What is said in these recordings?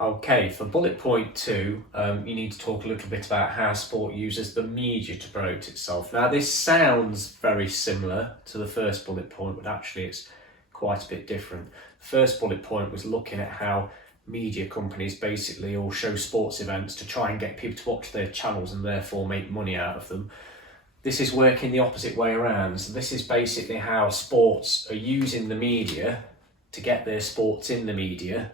Okay, for bullet point 2, you need to talk a little bit about how sport uses the media to promote itself. Now, this sounds very similar to the first bullet point, but actually it's quite a bit different. The first bullet point was looking at how media companies basically all show sports events to try and get people to watch their channels and therefore make money out of them. This is working the opposite way around. So this is basically how sports are using the media to get their sports in the media,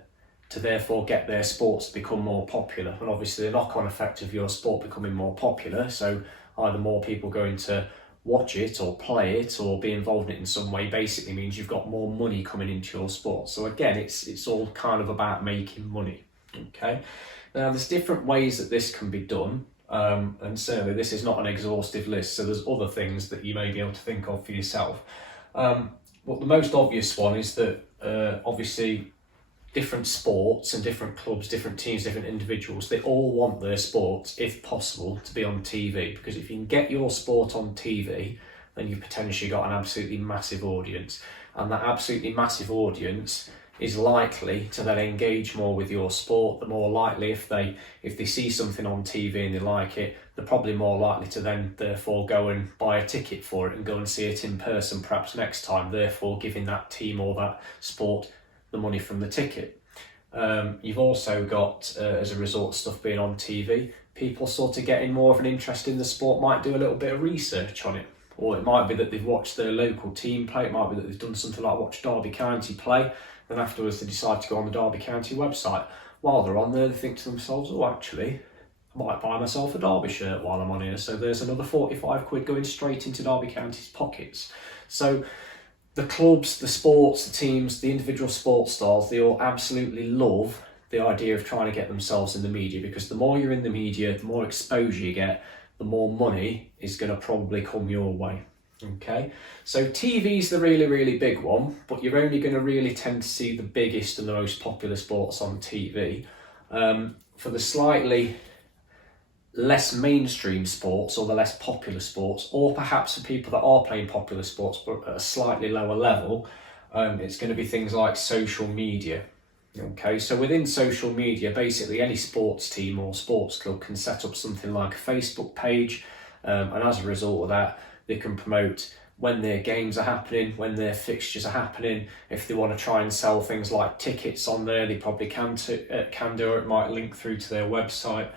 to therefore get their sports to become more popular. And obviously the knock-on effect of your sport becoming more popular, so either more people going to watch it or play it or be involved in it in some way, basically means you've got more money coming into your sport. So again, it's all kind of about making money. Okay, now there's different ways that this can be done, and certainly this is not an exhaustive list, so there's other things that you may be able to think of for yourself. But the most obvious one is that obviously different sports and different clubs, different teams, different individuals, they all want their sports, if possible, to be on TV, because if you can get your sport on TV, then you've potentially got an absolutely massive audience, and that absolutely massive audience is likely to then engage more with your sport. The more likely, if they see something on TV and they like it, they're probably more likely to then therefore go and buy a ticket for it and go and see it in person perhaps next time, therefore giving that team or that sport the money from the ticket. You've also got, as a result of stuff being on TV, people sort of getting more of an interest in the sport, might do a little bit of research on it. Or it might be that they've watched their local team play, it might be that they've done something like watch Derby County play, then afterwards they decide to go on the Derby County website. While they're on there, they think to themselves, oh actually, I might buy myself a Derby shirt while I'm on here, so there's another 45 quid going straight into Derby County's pockets. So the clubs, the sports, the teams, the individual sports stars, they all absolutely love the idea of trying to get themselves in the media, because the more you're in the media, the more exposure you get, the more money is going to probably come your way. Okay, so TV's the really, really big one, but you're only going to really tend to see the biggest and the most popular sports on TV. For the slightly less mainstream sports or the less popular sports, or perhaps for people that are playing popular sports but at a slightly lower level, it's going to be things like social media. Okay, so within social media, basically any sports team or sports club can set up something like a Facebook page, and as a result of that, they can promote when their games are happening, when their fixtures are happening. If they want to try and sell things like tickets on there, they probably can do, or it might link through to their website.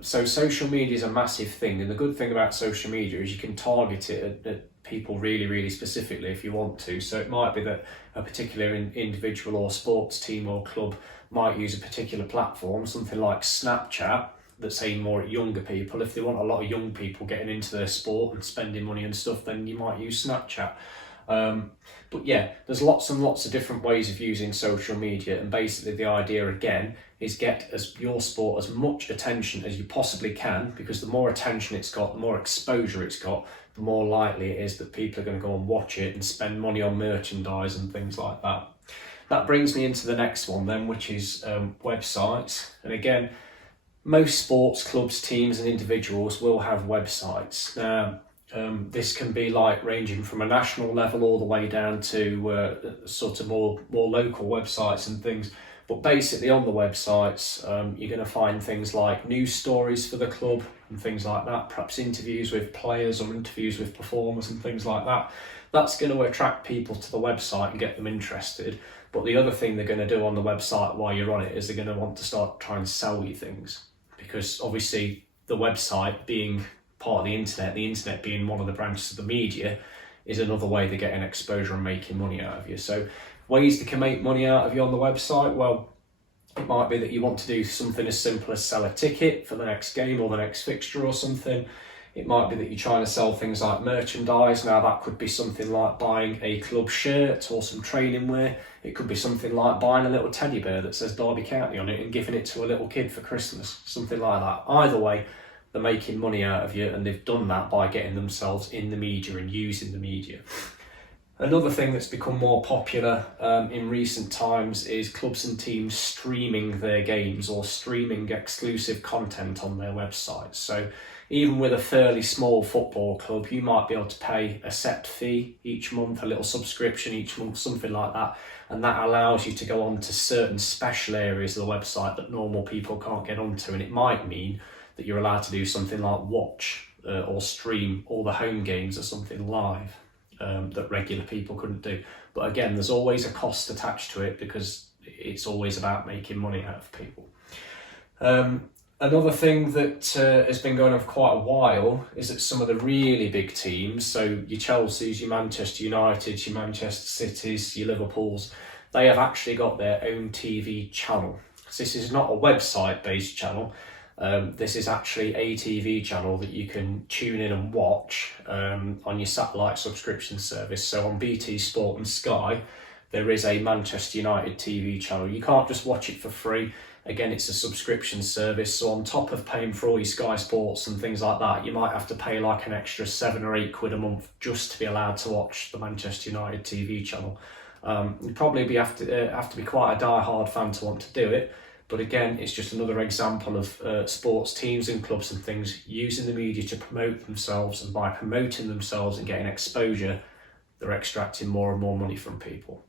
So social media is a massive thing, and the good thing about social media is you can target it at people really, really specifically if you want to. So it might be that a particular individual or sports team or club might use a particular platform, something like Snapchat, that's aimed more at younger people. If they want a lot of young people getting into their sport and spending money and stuff, then you might use Snapchat. But yeah, there's lots and lots of different ways of using social media, and basically the idea again is get your sport as much attention as you possibly can, because the more attention it's got, the more exposure it's got, the more likely it is that people are going to go and watch it and spend money on merchandise and things like that. That brings me into the next one then, which is websites. And again, most sports clubs, teams and individuals will have websites. Now, this can be like ranging from a national level all the way down to sort of more local websites and things. But basically on the websites, you're going to find things like news stories for the club and things like that, perhaps interviews with players or interviews with performers and things like that. That's going to attract people to the website and get them interested. But the other thing they're going to do on the website while you're on it is they're going to want to start trying to sell you things. Because obviously the website being part of the internet being one of the branches of the media, is another way they're getting exposure and making money out of you. So ways they can make money out of you on the website, well, it might be that you want to do something as simple as sell a ticket for the next game or the next fixture or something. It might be that you're trying to sell things like merchandise. Now that could be something like buying a club shirt or some training wear. It could be something like buying a little teddy bear that says Derby County on it and giving it to a little kid for Christmas, something like that. Either way, they're making money out of you, and they've done that by getting themselves in the media and using the media. Another thing that's become more popular in recent times is clubs and teams streaming their games or streaming exclusive content on their websites. So even with a fairly small football club, you might be able to pay a set fee each month, a little subscription each month, something like that. And that allows you to go on to certain special areas of the website that normal people can't get onto. And it might mean that you're allowed to do something like watch or stream all the home games or something live. That regular people couldn't do. But again, there's always a cost attached to it because it's always about making money out of people. Another thing that has been going on for quite a while is that some of the really big teams, so your Chelseas, your Manchester Uniteds, your Manchester Cities, your Liverpools, they have actually got their own TV channel. So this is not a website-based channel. This is actually a TV channel that you can tune in and watch on your satellite subscription service. So on BT Sport and Sky, there is a Manchester United TV channel. You can't just watch it for free. Again, it's a subscription service. So on top of paying for all your Sky Sports and things like that, you might have to pay like an extra £7 or £8 a month just to be allowed to watch the Manchester United TV channel. You'd probably have to be quite a die-hard fan to want to do it. But again, it's just another example of sports teams and clubs and things using the media to promote themselves, and by promoting themselves and getting exposure, they're extracting more and more money from people.